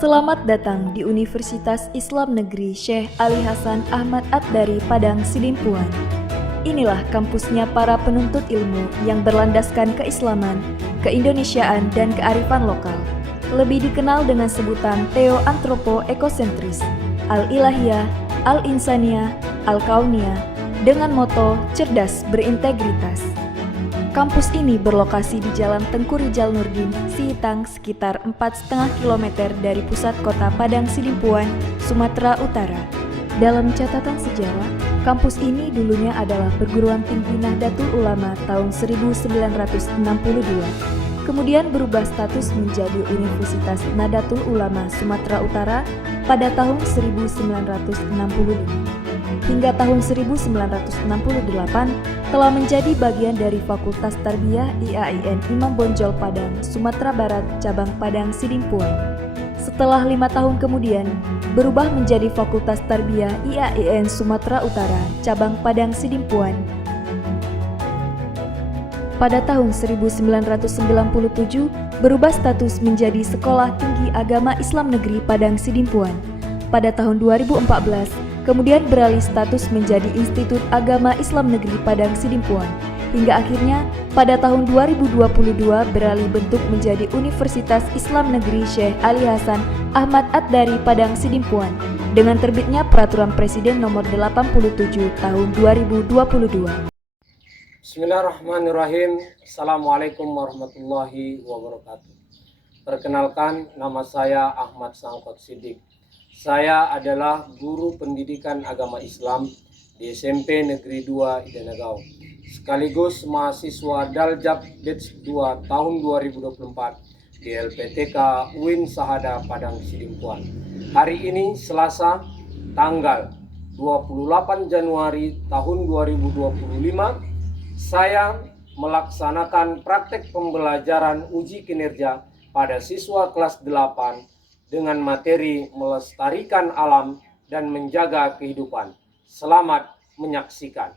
Selamat datang di Universitas Islam Negeri Syekh Ali Hasan Ahmad At-Dari Padang Sidimpuan. Inilah kampusnya para penuntut ilmu yang berlandaskan keislaman, keindonesiaan, dan kearifan lokal. Lebih dikenal dengan sebutan Theo-Antropo-Ekosentris, Al-Ilahiyah, Al-Insaniyah, Al-Kauniyah, dengan moto cerdas berintegritas. Kampus ini berlokasi di Jalan Tengku Rijal Nurdin, Sihitang, sekitar 4,5 km dari pusat kota Padang Sidimpuan, Sumatera Utara. Dalam catatan sejarah, kampus ini dulunya adalah perguruan tinggi Nahdlatul Ulama tahun 1962, kemudian berubah status menjadi Universitas Nahdlatul Ulama Sumatera Utara pada tahun 1965. Hingga tahun 1968 telah menjadi bagian dari Fakultas Tarbiyah IAIN Imam Bonjol Padang, Sumatera Barat, cabang Padang Sidimpuan. Setelah 5 tahun kemudian, berubah menjadi Fakultas Tarbiyah IAIN Sumatera Utara, cabang Padang Sidimpuan. Pada tahun 1997, berubah status menjadi Sekolah Tinggi Agama Islam Negeri Padang Sidimpuan. Pada tahun 2014, kemudian beralih status menjadi Institut Agama Islam Negeri Padang Sidimpuan, hingga akhirnya pada tahun 2022 beralih bentuk menjadi Universitas Islam Negeri Syekh Ali Hasan Ahmad At-Dari Padang Sidimpuan dengan terbitnya Peraturan Presiden Nomor 87 Tahun 2022. Bismillahirrahmanirrahim. Assalamualaikum warahmatullahi wabarakatuh. Perkenalkan, nama saya Ahmad Sangkot Siddiq. Saya adalah guru pendidikan agama Islam di SMP Negeri 2 Idenagau, sekaligus mahasiswa Daljab Batch 2 tahun 2024 di LPTK UIN Sahada Padang Sidimpuan. Hari ini Selasa, tanggal 28 Januari tahun 2025, saya melaksanakan praktek pembelajaran uji kinerja pada siswa kelas 8 dengan materi melestarikan alam dan menjaga kehidupan. Selamat menyaksikan.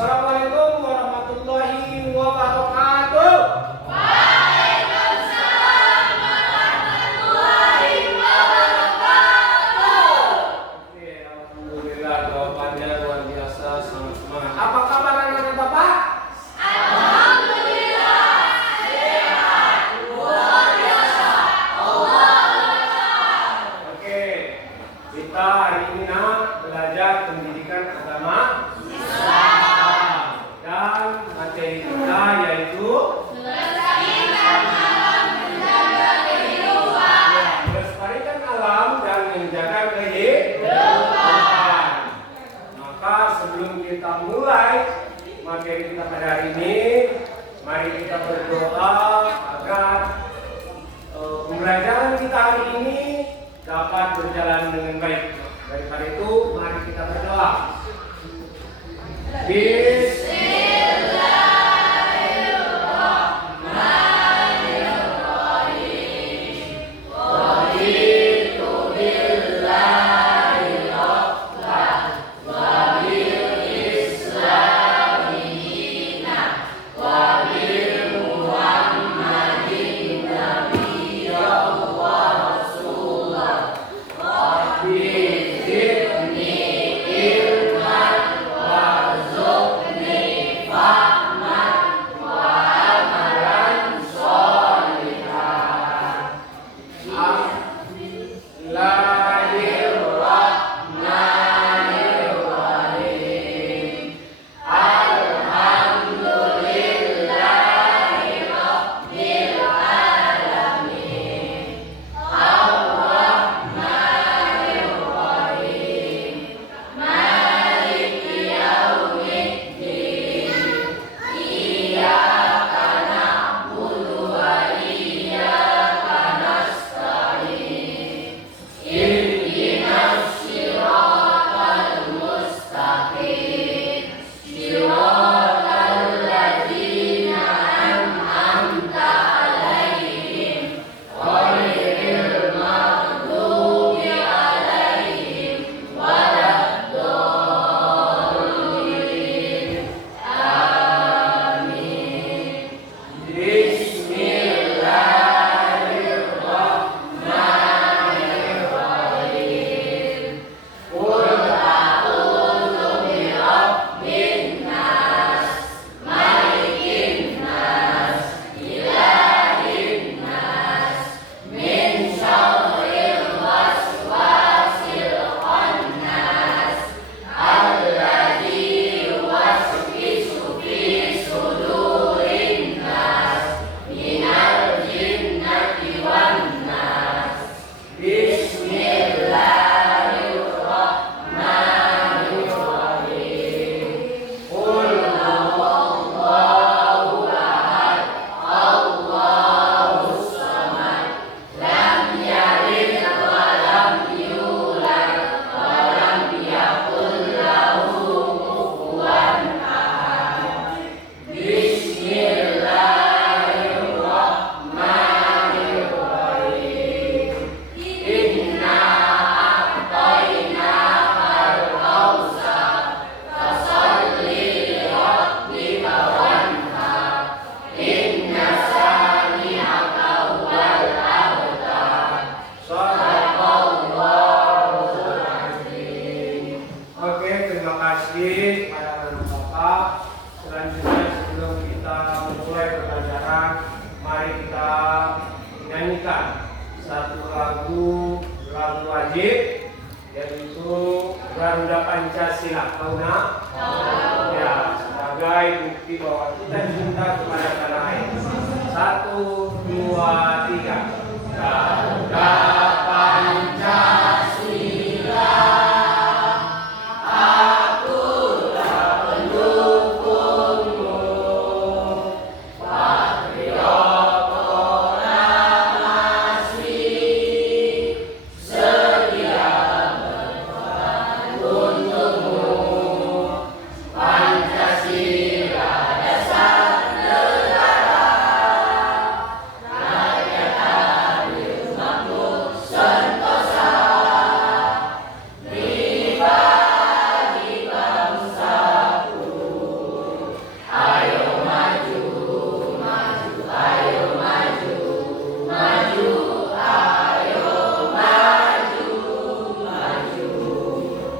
Assalamualaikum warahmatullahi wabarakatuh. Waalaikumsalam warahmatullahi wabarakatuh. Oke, alhamdulillah jawabannya luar biasa, sangat semangat. Apa kabar anak-anak Bapak? Alhamdulillah sehat, luar biasa. Allah. Oke, kita hari ini belajar pendidikan agama Islam dan materi kita yaitu Melestarikan alam menjaga kehidupan. melestarikan alam dan menjaga kehidupan. Maka sebelum kita mulai materi kita pada hari ini, mari kita berdoa agar pembelajaran kita hari ini dapat berjalan dengan baik dan Daripada itu, mari kita berdoa. wajib, yaitu Garuda Pancasila. Tahu nak? Ya, sebagai bukti bahwa kita cinta kepada tanah air. 1, 2, 3. Garuda Pancasila.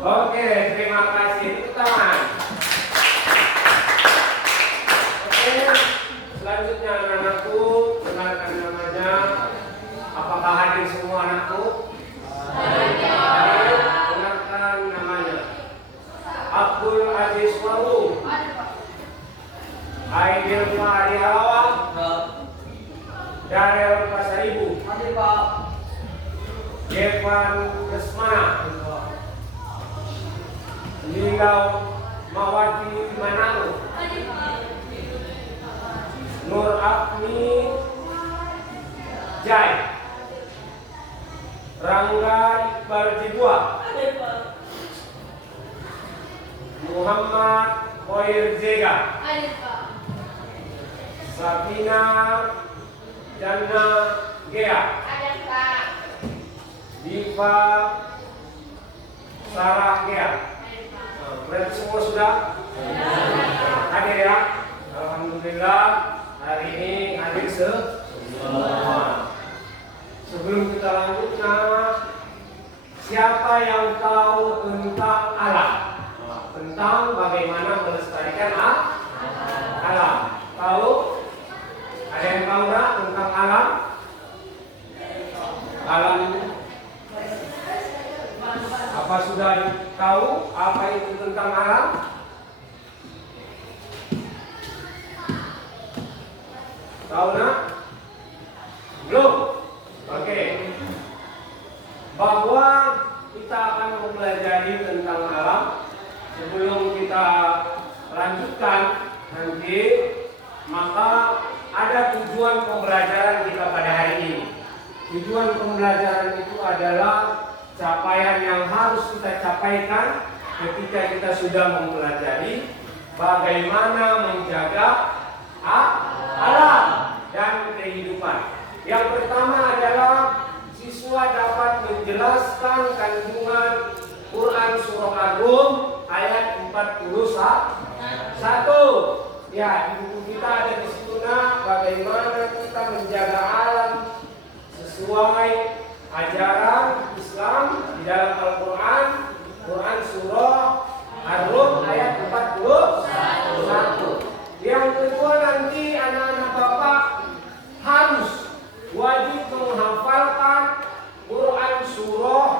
Oke, terima kasih. Itu tangan. Oke, selanjutnya anak-anakku, dengarkan namanya. Apakah hadir semua anakku? Hadir. Dengarkan namanya. Abdul Aziz Walu. Aidil Fahri Alawa. Darel Pasaribu. Evan Resmana. Lilau Mawati Manado. Nur Afni Jai. Rangga Iqbal Jibua. Muhammad Khoir Zega. Alif Pak. Sabina Jana Gea. Ada Pak. Diva Sarah Gea. Berarti semua sudah hadir ya. Alhamdulillah hari ini hadir semua. Sebelum kita lanjut, siapa yang tahu tentang alam? Tentang bagaimana melestarikan alam? Tahu? Ada yang tahu nggak tentang alam? Alam apa sudah tahu apa itu tentang alam? Tahu nak? Belum? Oke. Bahwa kita akan mempelajari tentang alam. Sebelum kita lanjutkan nanti, maka ada tujuan pembelajaran kita pada hari ini. Tujuan pembelajaran itu adalah capaian yang harus kita capaikan ketika kita sudah mempelajari bagaimana menjaga alam dan kehidupan. Yang pertama adalah siswa dapat menjelaskan kandungan Quran Surah Ar-Rum ayat 41. Ya, di buku kita ada di situ bagaimana kita menjaga alam sesuai ajaran Islam di dalam Al-Quran, Quran Surah Ar-Rum ayat 41. Yang kedua, nanti anak-anak Bapak harus wajib menghafalkan Quran Surah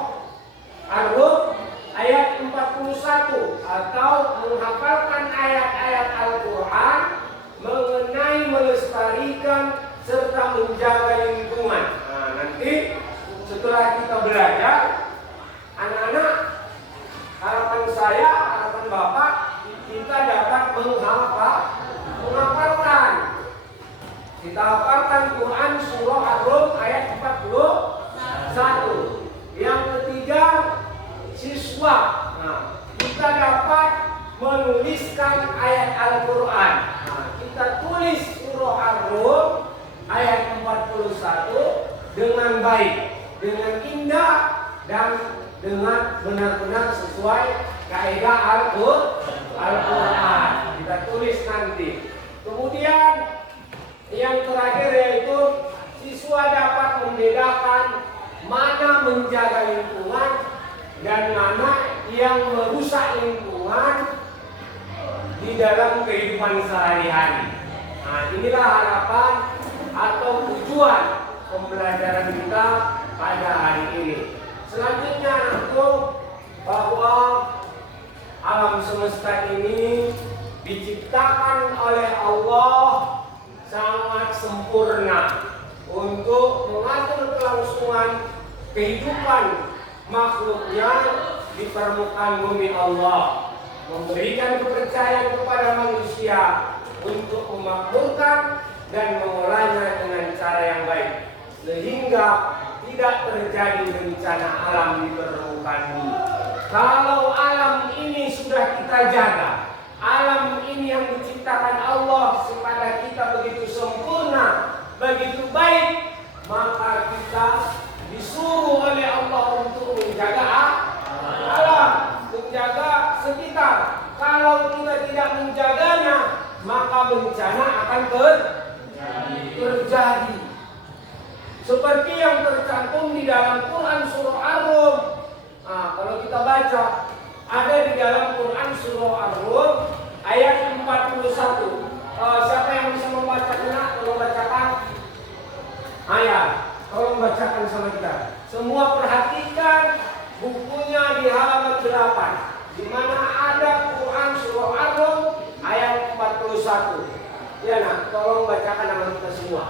Ar-Rum ayat 41 atau menghafalkan ayat-ayat Al-Quran mengenai melestarikan serta menjaga lingkungan. Nah, nanti setelah kita belajar, anak-anak, harapan saya, harapan Bapak, kita dapat menghafalkan. Kita hafalkan Quran Surah Ar-Rum ayat 41. Yang ketiga, siswa, kita dapat menuliskan ayat Al-Quran. Kita tulis Surah Ar-Rum ayat 41 dengan baik, dengan indah, dan dengan benar-benar sesuai kaidah Al-Quran. Kita tulis nanti. Kemudian yang terakhir yaitu siswa dapat membedakan mana menjaga lingkungan dan mana yang merusak lingkungan di dalam kehidupan sehari-hari. Nah, inilah harapan atau tujuan pembelajaran kita pada hari ini. Selanjutnya itu bahwa alam semesta ini diciptakan oleh Allah sangat sempurna untuk mengatur kelangsungan kehidupan makhluknya di permukaan bumi Allah, memberikan kepercayaan kepada manusia untuk memakmurkan dan mengolahnya dengan cara yang baik sehingga tidak terjadi bencana alam di permukaan bumi. Kalau alam ini sudah kita jaga, alam ini yang diciptakan Allah kepada kita begitu sempurna, begitu baik, maka kita disuruh oleh Allah untuk menjaga alam, menjaga sekitar. Kalau kita tidak menjaganya, maka bencana akan terjadi. Seperti yang tercantum di dalam Quran Surah Ar-Rum. Nah, kalau kita baca, ada di dalam Quran Surah Ar-Rum ayat 41. Siapa yang bisa membacakannya? Tolong bacakan. Ayat. Tolong bacakan sama kita. Semua perhatikan bukunya di halaman 8, di mana ada Quran Surah Ar-Rum ayat 41. Ya, nah, tolong bacakan nama kita semua.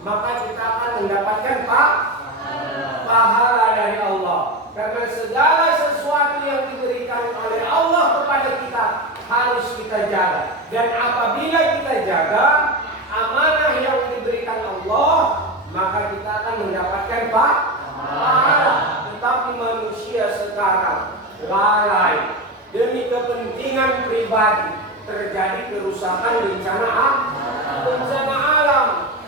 maka kita akan mendapatkan pahala dari Allah. Karena segala sesuatu yang diberikan oleh Allah kepada kita harus kita jaga. Dan apabila kita jaga amanah yang diberikan Allah, maka kita akan mendapatkan pahala. Tetapi manusia sekarang lalai demi kepentingan pribadi, terjadi kerusakan bencana alam.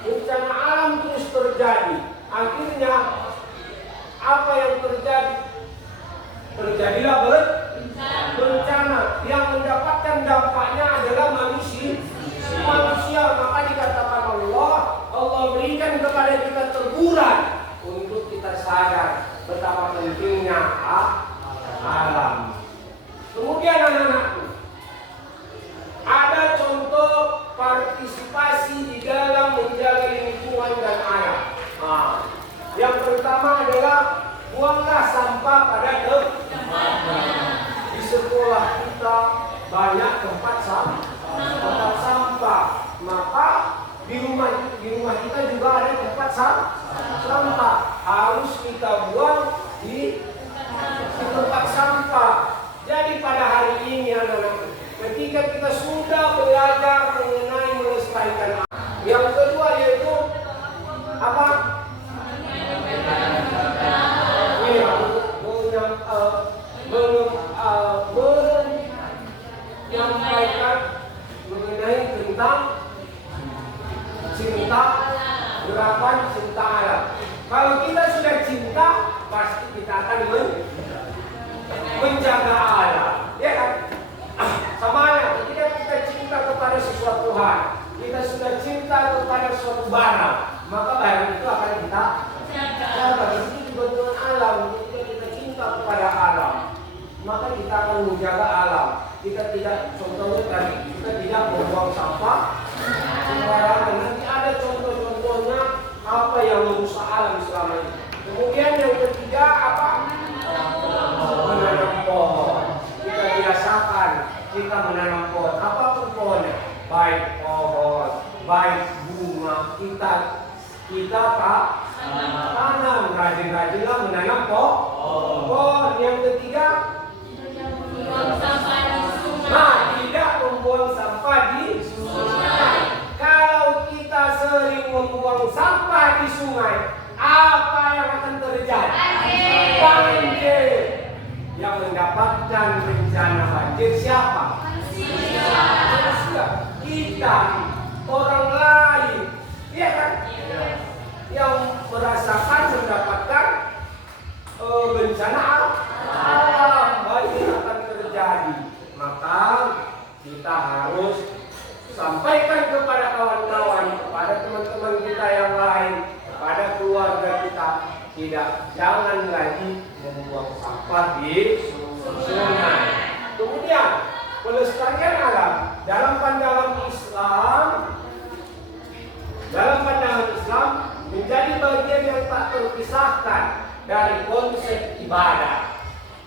Bencana alam terus terjadi. Akhirnya apa yang terjadi? Terjadilah bencana yang mendapatkan dampaknya adalah manusia. Maka dikatakan Allah berikan kepada kita teguran untuk kita sadar betapa pentingnya alam. Kemudian anak-anakku, ada contoh partisipasi di dalam menjaga lingkungan dan alam. Yang pertama adalah buanglah sampah pada tempatnya. Di sekolah kita banyak tempat sampah. Maka di rumah kita juga ada tempat sampah. Harus kita buang di tempat sampah. Jadi pada hari ini anak-anak, ketika kita sudah belajar mengenai melestarikan alam, yang kedua yaitu apa? Menyampaikan mengenai tentang cinta, gerakan cinta alam. Kalau kita sudah cinta, pasti kita akan menjaga alam, ya kan? Sama ketika kita cinta kepada sesuatu hal, kita sudah cinta kepada suatu barang, maka barang itu akan kita jaga. Ini juga dengan alam. Ketika kita cinta kepada alam, maka kita akan menjaga alam. Kita tidak, contohnya tadi, kita tidak membuang sampah sembarangan. Nanti ada contoh-contohnya apa yang merusak alam selama ini. Kemudian yang ketiga apa? Menanam pohon. Kita biasakan kita menanam pohon. Apapun pohonnya, baik pohon, baik bunga, kita tanam, rajin-rajinlah menanam pohon. Yang ketiga, tidak membuang sampah di sungai. Kalau kita sering membuang sampah di sungai, apa yang akan terjadi? Banjir. Yang mendapatkan bencana banjir siapa? Manusia. Kita, orang lain, ya kan? Yang merasakan mendapatkan bencana alam, banjir akan terjadi. Maka kita harus sampaikan kepada kawan-kawan, kepada teman-teman kita yang lain, kepada keluarga kita, jangan lagi membuang sampah di sungai. Kemudian pelestarian alam dalam pandangan Islam menjadi bagian yang tak terpisahkan dari konsep ibadah.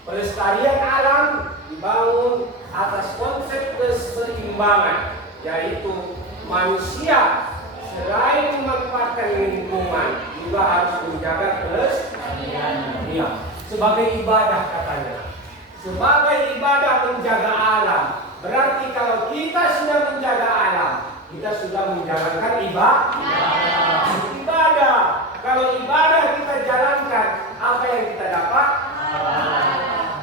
Pelestarian alam dibangun atas konsep keseimbangan, yaitu manusia selain memanfaatkan lingkungan juga harus menjaga kelestarian. Sebagai ibadah katanya. Sebagai ibadah menjaga alam. Berarti kalau kita sudah menjaga alam, kita sudah menjalankan ibadah. Kalau ibadah kita jalankan, apa yang kita dapat?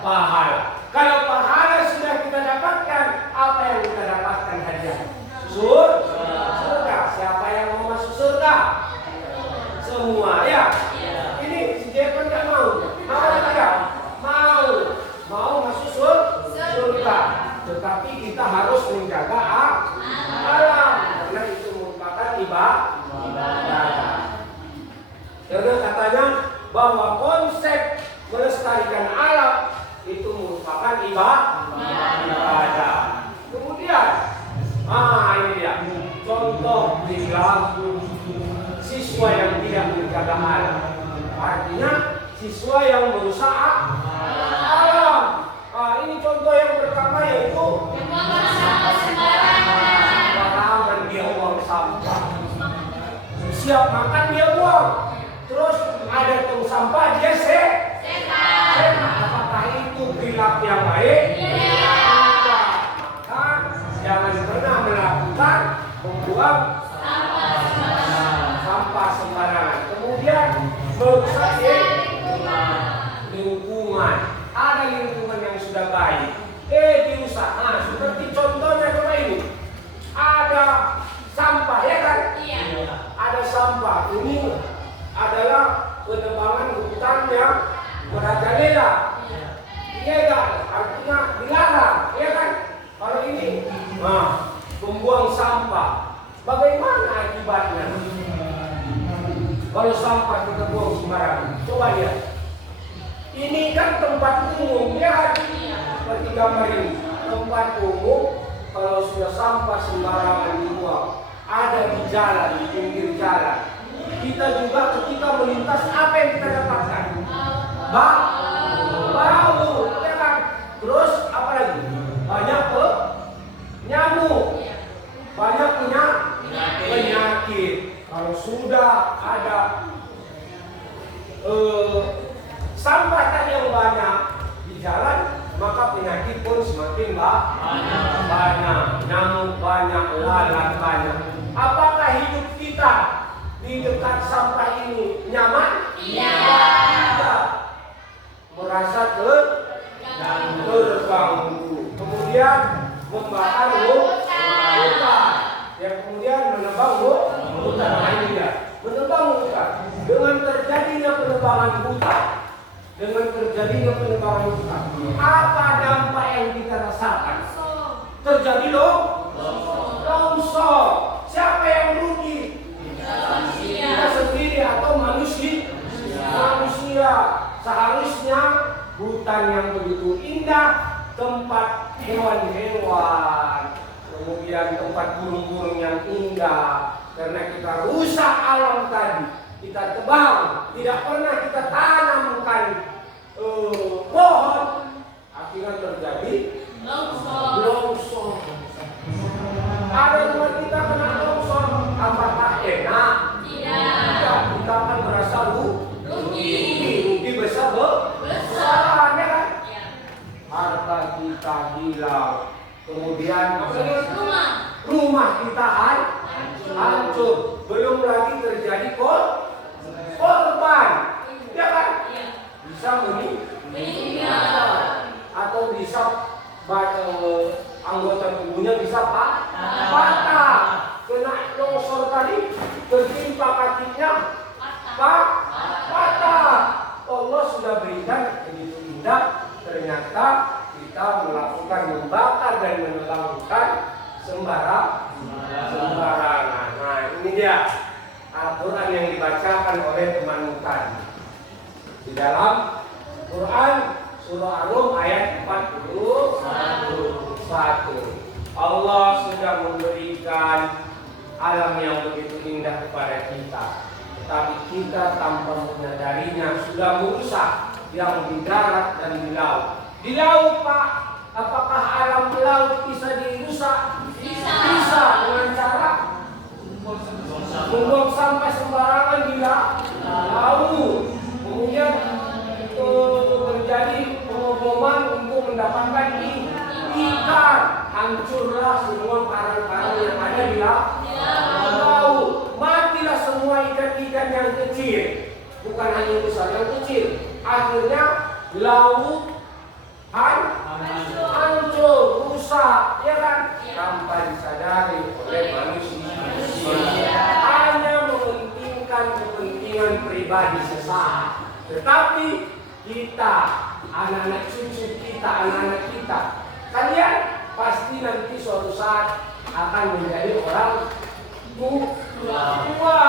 Pahala. Kalau pahala sudah kita dapatkan, apa yang kita dapatkan hadiah? Surga. Siapa yang mau masuk surga? Semua, ya. Ini si Jepang nggak mau. Mau tidak? Mau masuk surga. Tetapi kita harus menjaga alam, karena itu merupakan ibadah. Karena katanya bahwa konsep melestarikan alam itu merupakan ibadah. Kemudian, ini dia contoh perilaku siswa yang tidak menjaga alam. Artinya siswa yang merusak alam. Ini contoh yang pertama yaitu sembarangan dia buang sampah. siap makan dia buang. Terus ada tong sampah dia sehat. Apakah itu perilaku yang baik? Tidak. Maka jangan pernah melakukan membuang sampah sembarangan. Kemudian merusak lingkungan. Ada lingkungan yang sudah baik, dirusak. Nah, seperti contohnya coba ini. Ada sampah, ya kan? Iya. Ada sampah. Ini adalah penebangan hutan yang merajalela. Ilegal, artinya dilarang, ya kan? Kalau ini, membuang sampah. Bagaimana akibatnya? Kalau sampah kita buang sembarangan, coba lihat. Ini kan tempat umum, ya. Seperti gambar ini, tempat umum. Kalau sudah sampah sembarangan dibuang, ada di jalan, di pinggir jalan. Kita juga ketika melintas, apa yang kita dapatkan? Bau, ya kan? Terus apa lagi? Banyak nyamuk, banyak penyakit. Kalau sudah ada sampah tadi yang banyak di jalan, maka penyakit pun semakin banyak, nyamuk banyak, lalat banyak. Apakah hidup kita di dekat sampah ini nyaman? Iya. Tidak. Merasa terganggu. Kemudian membakar hutan. Ya, kemudian menebang hutan. Nah, ini ya, menebang hutan. Dengan terjadinya penebangan hutan, apa dampak yang kita rasakan? Terjadi longsor. Siapa yang rugi? Kita sendiri atau manusia. Seharusnya hutan yang begitu indah, tempat hewan-hewan, kemudian tempat burung-burung yang indah, karena kita rusak alam tadi, kita tebang, tidak pernah kita tanamkan pohon, akhirnya terjadi longsor. Ada rumah kita kena longsor, apakah enak? Tidak. Kita akan merasa rugi besar besarnya kan? Harta kita hilang, kemudian rumah kita hancur, belum lagi terjadi korban, ya kan? Bisa meninggal atau bisa anggota tubuhnya bisa patah, kena longsor tadi, tertimpa kakinya patah. Allah sudah berikan begitu indah, ternyata kita melakukan membakar dan menelang hutan sembarangan. Nah, ini dia Al-Quran yang dibacakan oleh teman tadi. Di dalam Quran surah Ar-Rum ayat 41. Allah sudah memberikan alam yang begitu indah kepada kita, tetapi kita tanpa menyadarinya sudah merusak yang di darat dan di laut. Di laut, Pak, apakah alam laut bisa dirusak? Bisa dengan cara membuang sampah sembarangan di laut. Kemudian terjadi pengoboman untuk mendapatkan ikan, hancurlah semua karang-karang yang ada di laut. Matilah semua ikan-ikan yang kecil, bukan hanya besar, yang kecil. Akhirnya laut hancur, rusak, ya kan? Tanpa disadari oleh manusia. Hanya mementingkan kepentingan pribadi sesaat. Tetapi kita, anak-anak cucu kita, anak-anak kita, kalian pasti nanti suatu saat akan menjadi orang tua.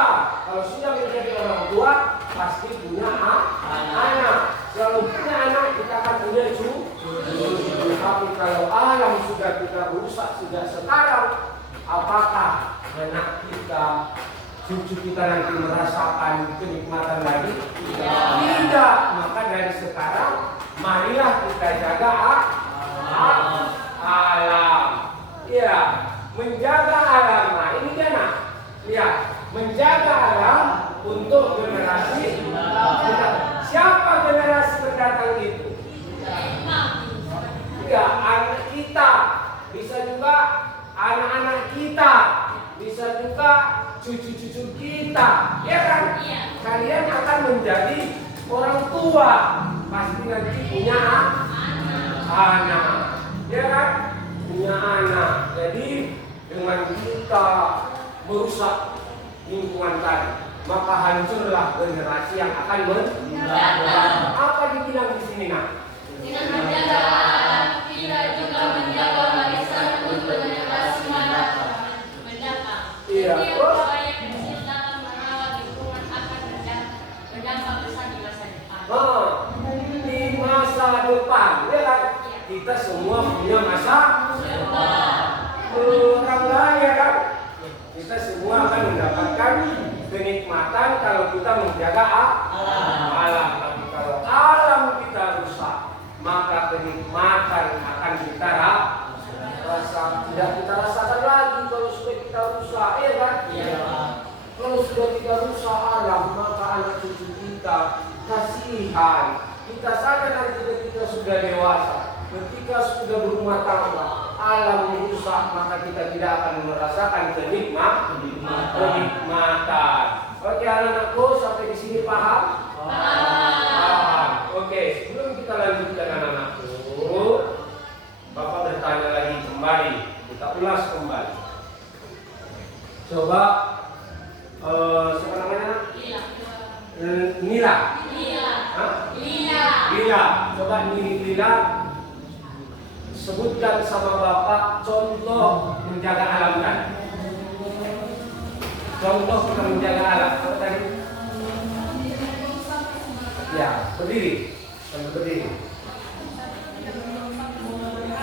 Kalau sudah menjadi orang tua, pasti punya anak. Kalau punya anak, kita akan punya cucu. Tapi kalau alam sudah kita rusak sudah sekarang, apakah anak kita, cucu kita nanti merasakan kenikmatan lagi? Tidak. Maka dari sekarang, marilah kita jaga alam. Ya, menjaga alam. Nah, ini kan, ya, menjaga alam cucu-cucu kita, ya kan? Iya. Kalian akan menjadi orang tua, pasti nanti punya anak, ya kan? Punya anak. Jadi dengan kita merusak lingkungan tadi, maka hancurlah generasi yang akan mendatang. Apa dibilang di sini, nak? Dengan menjaga alam, kita juga menjaga warisan untuk generasi mendatang. Iya. Jadi upaya kecil dalam merawat lingkungan akan berdampak besar di masa depan. Di masa depan, ya kan? Kita semua punya masa depan. Orang lain, ya kan? Kita semua akan mendapatkan kenikmatan kalau kita menjaga alam. Tapi kalau alam kita rusak, maka kenikmatan akan kita rasa, tidak kita rasakan lagi kalau sudah kita rusak, ya kan? Kalau sudah kita rusak alam, maka anak cucu kita kasihan. Kita saja nanti ketika sudah dewasa, ketika sudah berumah tangga, alam rusak, maka kita tidak akan merasakan kenikmatan. Oke, anak-anakku, sampai di sini paham? Paham. Oke, sebelum kita lanjutkan anak-anakku, Bapak bertanya lagi kembali, kita ulas kembali. Coba, siapa namanya? Nila. Hah? Lila. Coba Lila, sebutkan sama Bapak contoh menjaga alam kan? Contoh kita menjaga alam. Apa tadi? Ya, berdiri. Sambil berdiri.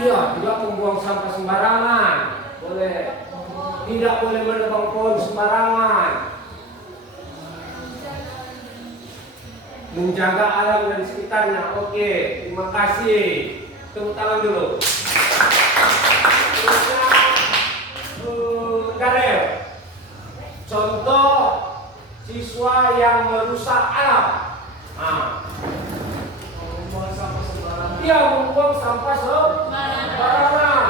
Iya, tidak membuang sampah sembarangan. Boleh. Tidak boleh menebang pohon sembarangan. Menjaga alam dan sekitarnya. Oke, terima kasih. Tepuk tangan dulu. Garel. Contoh siswa yang merusak alam. Membuang sampah sembarangan. Iya, membuang sampah sembarangan.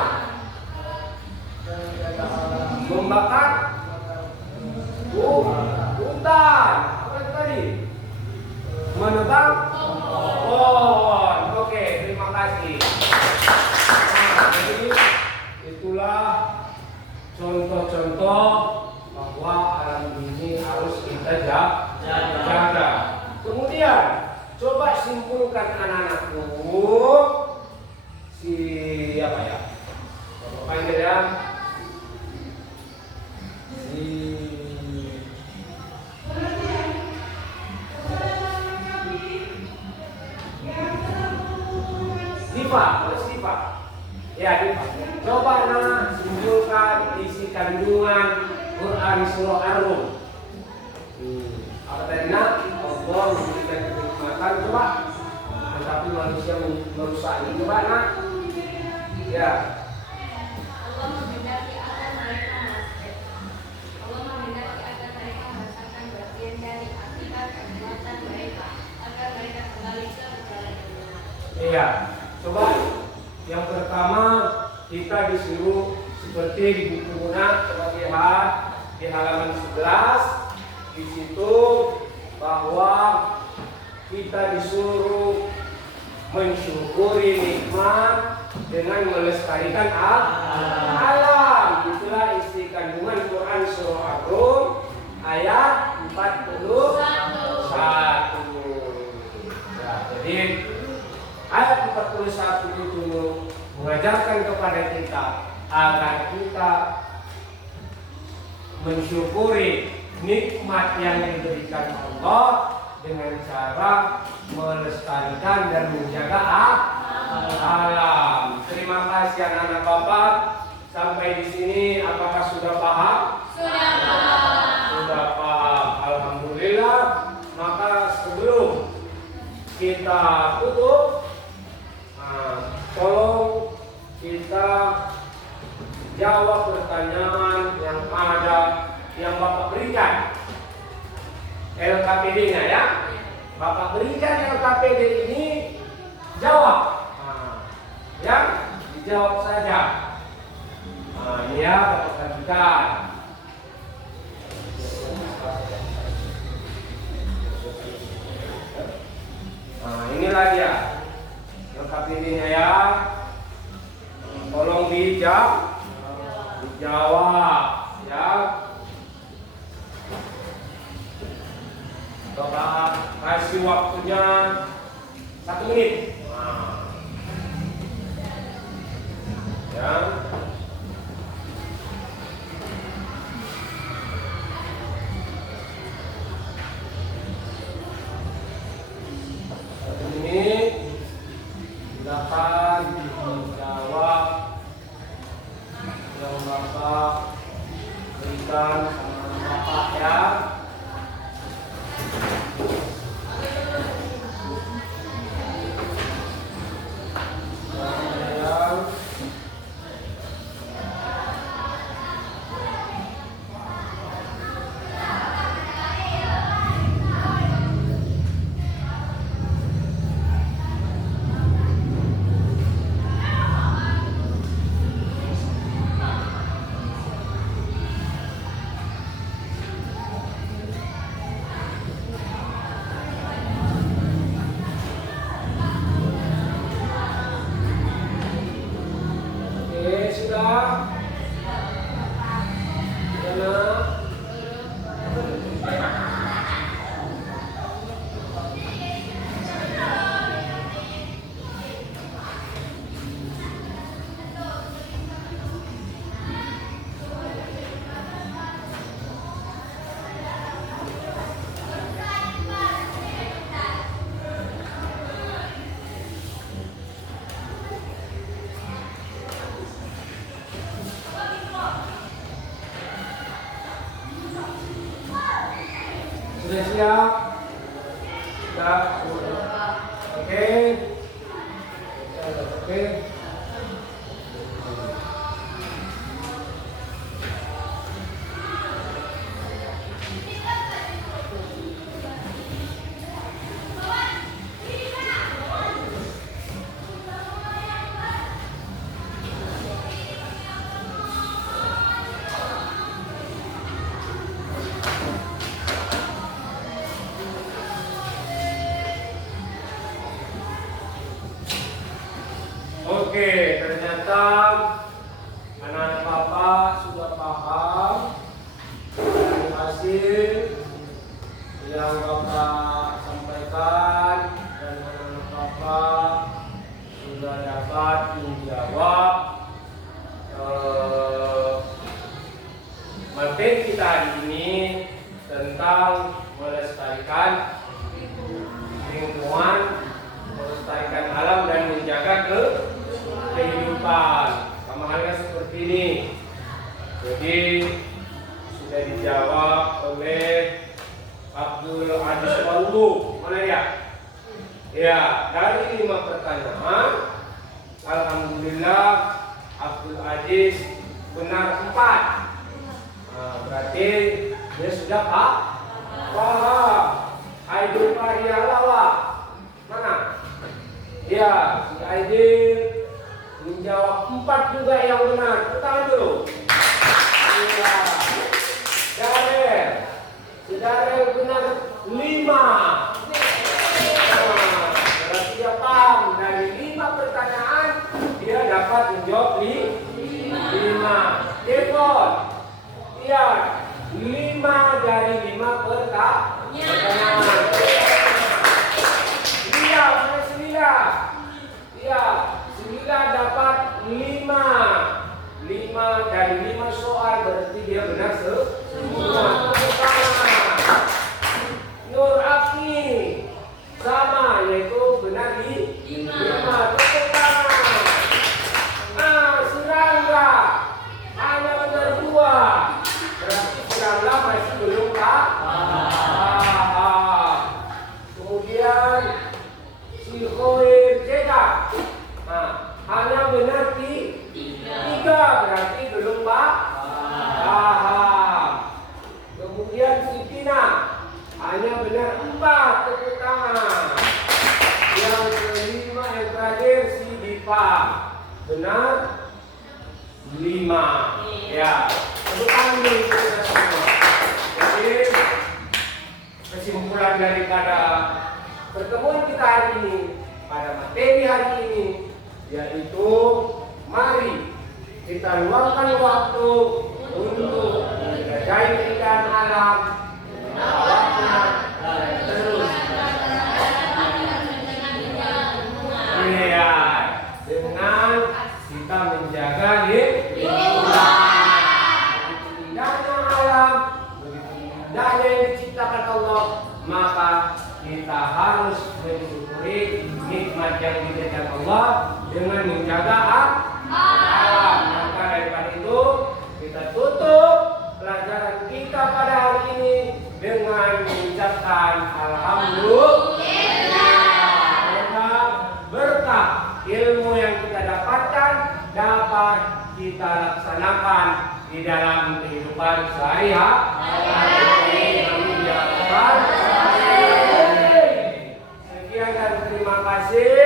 Membakar hutan. Apa itu tadi? Menebang pohon. Oke, terima kasih. Jadi itulah contoh-contoh bahwa alam ini harus kita jaga. Kemudian coba simpulkan anak-anakku, siapa ya? Bapak panggil ya. Diva. Ya, Diva. Coba simpulkan isi kandungan Quran surah Ar-Rum. Apa tadi nak? Allah memberikan kenikmatan, coba. Tetapi manusia merusaknya, coba nak. Ya. Allah menghendaki agar mereka merasakan bagian dari akibat perbuatan mereka, agar mereka kembali ke jalan yang benar. Iya. Coba yang pertama kita disuruh seperti di buku Munah, coba lihat di halaman 11. Di situ bahwa kita disuruh mensyukuri nikmat dengan melestarikan alam. Itulah isi kandungan Quran surah Ar-Rum ayat 41. Ya, jadi ayat 41 itu mengajarkan kepada kita agar kita mensyukuri nikmat yang diberikan Allah dengan cara melestarikan dan menjaga alam. Terima kasih anak-anak Bapak. Sampai di sini apakah sudah paham? Sudah paham. Sudah paham. Alhamdulillah. Maka sebelum kita tutup, tolong kita jawab pertanyaan yang ada yang Bapak berikan. LKPD-nya ya. Bapak berikan LKPD ini, jawab. Ya, dijawab saja. Ini ya Bapak bagikan. pilihnya ya. Tolong dijawab ya. Coba kasih waktunya 1 menit. Ya. Silakan menjawab yang Bapak berikan sama Bapak ya. Sudah siap? Sudah? Oke. Oke. Oke, ternyata anak Bapak sudah paham dari hasil yang Bapak sampaikan dan anak Bapak sudah dapat menjawab materi kita hari ini tentang melestarikan lingkungan, melestarikan alam dan menjaga kehidupan. Sama halnya seperti ini. Jadi sudah dijawab oleh Abdul Aziz Wallu. Mana ya? Ya, dari 5 pertanyaan, alhamdulillah Abdul Aziz benar 4. Berarti dia sudah paham. Aidil Faryalawa mana? Ya, si Aidil menjawab 4 juga yang benar. Tangan dulu. Iya. Darel benar 5. Berarti dia paham. Dari 5 pertanyaan dia dapat menjawab 5. Depot. Iya, 5 dari 5 pertanyaan. Iya, mana 9? Iya, 9 dapat 5. 5 dari 5 soal berarti dia benar semua. Nur Afni sama, yaitu benar 5. Tepuk tangan. Serangga hanya benar 2. Berarti serangga masih belum kemudian si Khoir Jega hanya benar 3, berarti belum paham. Kemudian si Tina hanya benar 4, tepuk tangan. Yang kelima yang terakhir si Dipa benar 5. Ya, tepuk tangan dulu kita semua. Jadi kesimpulan daripada pertemuan kita hari ini pada materi hari ini yaitu mari kita luangkan waktu untuk menjelajahi keindahan alam, merawatnya, dan terus dengan kita menjaga lingkungan. Begitu indahnya alam, begitu indahnya yang diciptakan Allah, maka kita harus mensyukuri nikmat yang diberikan Allah dengan menjaga alam. Maka daripada itu kita tutup pelajaran kita pada hari ini dengan mengucapkan alhamdulillah. Semoga berkah ilmu yang kita dapatkan dapat kita laksanakan di dalam kehidupan sehari-hari. Amin ya rabbal alamin. Sekian dan terima kasih.